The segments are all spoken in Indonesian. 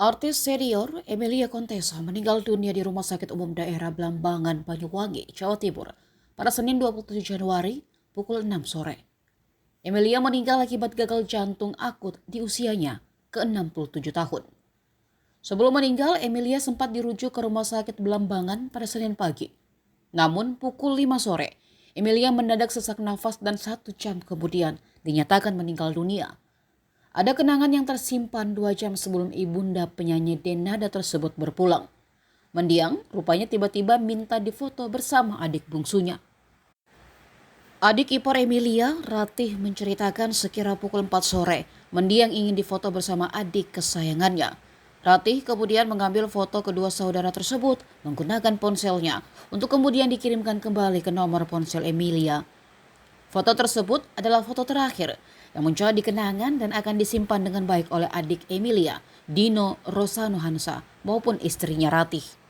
Artis senior Emilia Contessa meninggal dunia di Rumah Sakit Umum Daerah Blambangan, Banyuwangi, Jawa Timur pada Senin 27 Januari pukul 6 sore. Emilia meninggal akibat gagal jantung akut di usianya ke-67 tahun. Sebelum meninggal, Emilia sempat dirujuk ke Rumah Sakit Blambangan pada Senin pagi. Namun pukul 5 sore, Emilia mendadak sesak nafas dan 1 jam kemudian dinyatakan meninggal dunia. Ada kenangan yang tersimpan 2 jam sebelum ibunda penyanyi Denada tersebut berpulang. Mendiang rupanya tiba-tiba minta difoto bersama adik bungsunya. Adik ipar Emilia, Ratih, menceritakan sekira pukul 4 sore, Mendiang ingin difoto bersama adik kesayangannya. Ratih kemudian mengambil foto kedua saudara tersebut menggunakan ponselnya untuk kemudian dikirimkan kembali ke nomor ponsel Emilia. Foto tersebut adalah foto terakhir yang menjadi kenangan dan akan disimpan dengan baik oleh adik Emilia, Dino Rosano Hansa, maupun istrinya Ratih.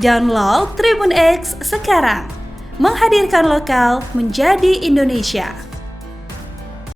Download Tribun X sekarang, menghadirkan lokal menjadi Indonesia.